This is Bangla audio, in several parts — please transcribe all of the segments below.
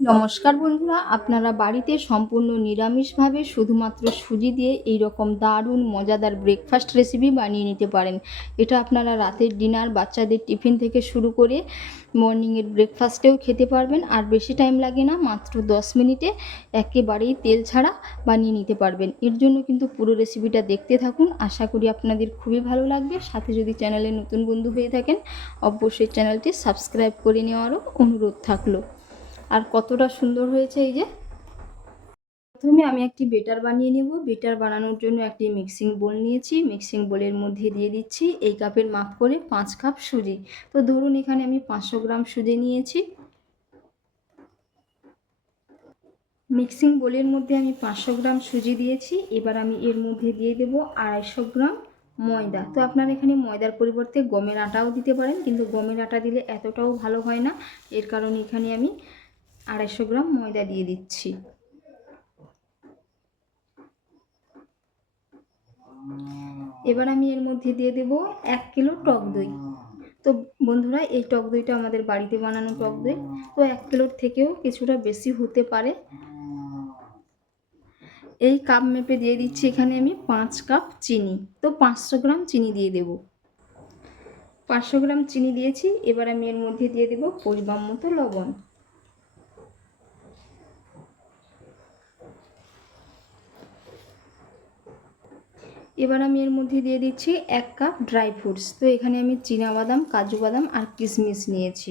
নমস্কার বন্ধুরা, আপনারা বাড়িতে সম্পূর্ণ নিরামিষভাবে শুধুমাত্র সুজি দিয়ে এই রকম দারুণ, মজাদার ব্রেকফাস্ট রেসিপি বানিয়ে নিতে পারেন। এটা আপনারা রাতের ডিনার বাচ্চাদের টিফিন থেকে শুরু করে মর্নিংয়ের ব্রেকফাস্টেও খেতে পারবেন। আর বেশি টাইম লাগে না, মাত্র দশ মিনিটে একেবারেই তেল ছাড়া বানিয়ে নিতে পারবেন। এর জন্য কিন্তু পুরো রেসিপিটা দেখতে থাকুন। আশা করি আপনাদের খুবই ভালো লাগবে। সাথে যদি চ্যানেলে নতুন বন্ধু হয়ে থাকেন, অবশ্যই চ্যানেলটি সাবস্ক্রাইব করে নেওয়ারও অনুরোধ থাকল। আর কতটা সুন্দর হয়েছে এই যে। প্রথমে আমি একটি বেটার বানিয়ে নেব। বেটার বানানোর জন্য একটি মিক্সিং বোল নিয়েছি। মিক্সিং বোলের মধ্যে দিয়ে দিচ্ছি এই কাপের মাপ করে পাঁচ কাপ সুজি। তো ধরুন এখানে আমি পাঁচশো গ্রাম সুজি নিয়েছি। মিক্সিং বোলের মধ্যে আমি পাঁচশো গ্রাম সুজি দিয়েছি। এবার আমি এর মধ্যে দিয়ে দেব আড়াইশো গ্রাম ময়দা। তো আপনারা এখানে ময়দার পরিবর্তে গমের আটাও দিতে পারেন, কিন্তু গমের আটা দিলে এতটাও ভালো হয় না। এর কারণে এখানে আমি আড়াইশো গ্রাম ময়দা দিয়ে দিচ্ছি। এবার আমি এর মধ্যে দিয়ে দেব এক কিলো টক দই। তো বন্ধুরা, এই টক দইটা আমাদের বাড়িতে বানানো টক দই। তো এক কিলোর থেকেও কিছুটা বেশি হতে পারে। এই কাপ মেপে দিয়ে দিচ্ছি এখানে আমি পাঁচ কাপ চিনি। তো পাঁচশো গ্রাম চিনি দিয়ে দেব। পাঁচশো গ্রাম চিনি দিয়েছি। এবার আমি এর মধ্যে দিয়ে দেব পরিমাণ মতো লবণ। এবার আমি এর মধ্যে দিয়ে দিচ্ছি এক কাপ ড্রাই ফ্রুটস। তো এখানে আমি বাদাম কাজু বাদাম আর কিশমিশ নিয়েছি।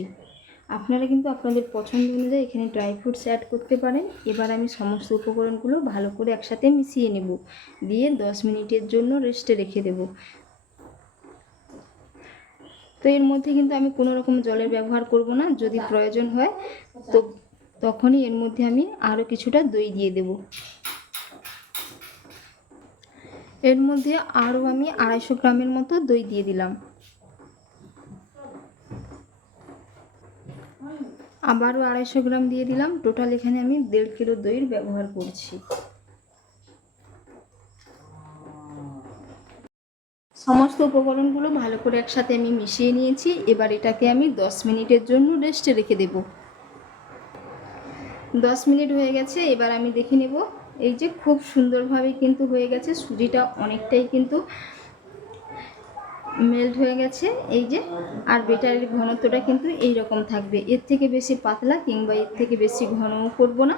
আপনারা কিন্তু আপনাদের পছন্দ অনুযায়ী এখানে ড্রাই ফ্রুটস অ্যাড করতে পারেন। এবার আমি সমস্ত উপকরণগুলো ভালো করে একসাথে মিশিয়ে নেব। দিয়ে দশ মিনিটের জন্য রেস্টে রেখে দেব। তো এর মধ্যে কিন্তু আমি কোনো রকম জলের ব্যবহার করব না। যদি প্রয়োজন হয়, তো তখনই এর মধ্যে আমি আরও কিছুটা দই দিয়ে দেবো। এর মধ্যে আরও আমি আড়াইশো গ্রামের মতো দই দিয়ে দিলাম। আবারও আড়াইশো গ্রাম দিয়ে দিলাম। টোটাল এখানে আমি দেড় কিলো দইয়ের ব্যবহার করছি। সমস্ত উপকরণগুলো ভালো করে একসাথে আমি মিশিয়ে নিয়েছি। এবার এটাকে আমি দশ মিনিটের জন্য রেস্টে রেখে দেব। দশ মিনিট হয়ে গেছে, এবার আমি দেখে নেব। এই যে খুব সুন্দরভাবে কিন্তু হয়ে গেছে, সুজিটা অনেকটাই কিন্তু মেল্ট হয়ে গেছে। এই যে, আর বেটারের ঘনত্বটা কিন্তু এই রকম থাকবে। এর থেকে বেশি পাতলা কিংবা এর থেকে বেশি ঘনও করব না।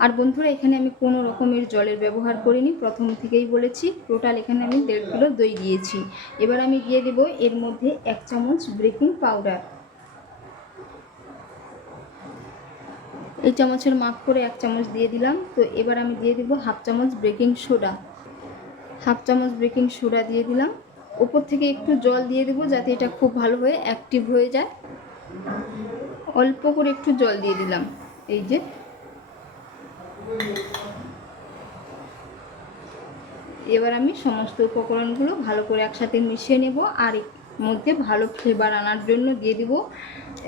আর বন্ধুরা, এখানে আমি কোনো রকমের জলের ব্যবহার করিনি। প্রথম থেকেই বলেছি টোটাল এখানে আমি দেড় কিলো দই দিয়েছি। এবার আমি দিয়ে দেবো এর মধ্যে এক চামচ বেকিং পাউডার এই চামচের মাপ করে এক চামচ দিয়ে দিলাম। তো এবার আমি দিয়ে দিব হাফ চামচ বেকিং সোডা। হাফ চামচ বেকিং সোডা দিয়ে দিলাম। ওপর থেকে একটু জল দিয়ে দেবো যাতে এটা খুব ভালো হয়ে অ্যাক্টিভ হয়ে যায়। অল্প করে একটু জল দিয়ে দিলাম। এই যে। এবার আমি সমস্ত উপকরণগুলো ভালো করে একসাথে মিশিয়ে নেব আর মধ্যে ভালো ফ্লেভার আনার জন্য দিয়ে দিব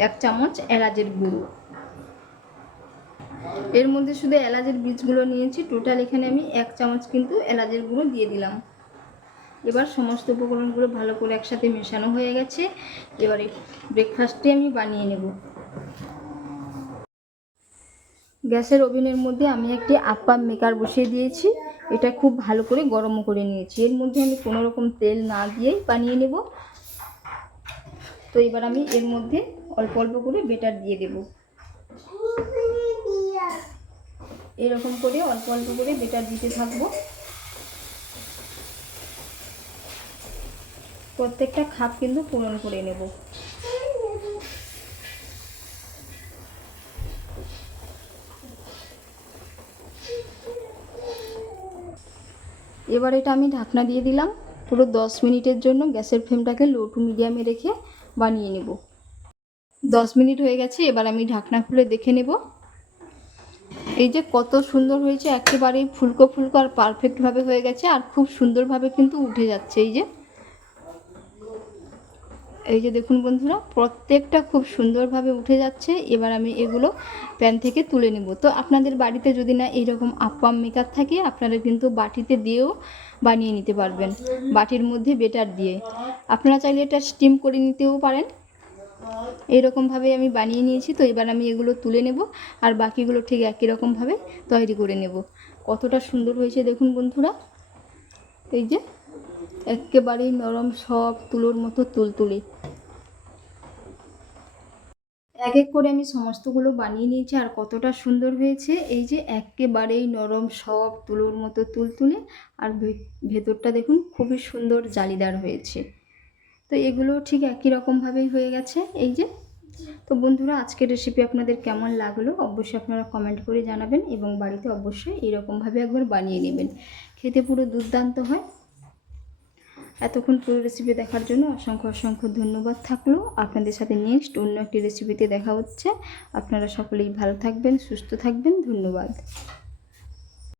এক চামচ এলাচের গুঁড়ো। এর মধ্যে শুধু এলাচের বীজগুলো নিয়েছি। টোটাল এখানে আমি এক চামচ কিন্তু এলাচের গুঁড়ো দিয়ে দিলাম। এবার সমস্ত উপকরণগুলো ভালো করে একসাথে মেশানো হয়ে গেছে। এবারে ব্রেকফাস্টটি আমি বানিয়ে নেব। গ্যাসের ওভেনের মধ্যে আমি একটি আপ্পাম মেকার বসিয়ে দিয়েছি। এটা খুব ভালো করে গরম করে নিয়েছি। এর মধ্যে আমি কোনো রকম তেল না দিয়েই বানিয়ে নেব। তো এবার আমি এর মধ্যে অল্প অল্প করে বেটার দিয়ে দেবো। এরকম করে, অল্প অল্প করে বেটার দিতে থাকব। প্রত্যেকটা খাপ কিন্তু পূরণ করে নেব। এবার এটা আমি ঢাকনা দিয়ে দিলাম। পুরো দশ মিনিটের জন্য গ্যাসের ফ্লেমটাকে লো টু মিডিয়ামে রেখে বানিয়ে নেব। দশ মিনিট হয়ে গেছে, এবার আমি ঢাকনা খুলে দেখে নেব। এই যে কত সুন্দর হয়েছে, একেবারেই ফুলকো ফুলকো আর পারফেক্টভাবে হয়ে গেছে আর খুব সুন্দরভাবে কিন্তু উঠে যাচ্ছে এই যে। এই যে দেখুন বন্ধুরা, প্রত্যেকটা খুব সুন্দরভাবে উঠে যাচ্ছে, এবার আমি এগুলো প্যান থেকে তুলে নেব। তো আপনাদের বাড়িতে যদি না এইরকম আপ্পাম মেকার থাকে, আপনারা কিন্তু বাটিতে দিয়েও বানিয়ে নিতে পারবেন। বাটির মধ্যে বেটার দিয়ে। আপনারা চাইলে এটা স্টিম করে নিতেও পারেন। এইরকমভাবে আমি বানিয়ে নিয়েছি, তো এবার আমি এগুলো তুলে নেব আর বাকিগুলো ঠিক একই রকমভাবে তৈরি করে নেব। কতটা সুন্দর হয়েছে দেখুন বন্ধুরা। এই যে একেবারেই নরম সব তুলোর মতো তুলতুলে। এক এক করে আমি সমস্তগুলো বানিয়ে নিয়েছি আর কতটা সুন্দর হয়েছে। এই যে একেবারেই নরম সব তুলোর মতো তুলতুলে। আর ভেতরটা দেখুন খুবই সুন্দর জালিদার হয়েছে। তো এগুলো ঠিক একই রকমভাবেই হয়ে গেছে। এই যে, তো বন্ধুরা, আজকের রেসিপি আপনাদের কেমন লাগল অবশ্যই আপনারা কমেন্ট করে জানাবেন এবং বাড়িতে অবশ্যই এরকমভাবে একবার বানিয়ে নেবেন। খেতে পুরো দুর্দান্ত হয়। এতক্ষণ পুরো রেসিপি দেখার জন্য অসংখ্য অসংখ্য ধন্যবাদ থাকল। আপনাদের সাথে নেক্সট অন্য একটি রেসিপিতে দেখা হচ্ছে। আপনারা সকলেই ভালো থাকবেন, সুস্থ থাকবেন। ধন্যবাদ।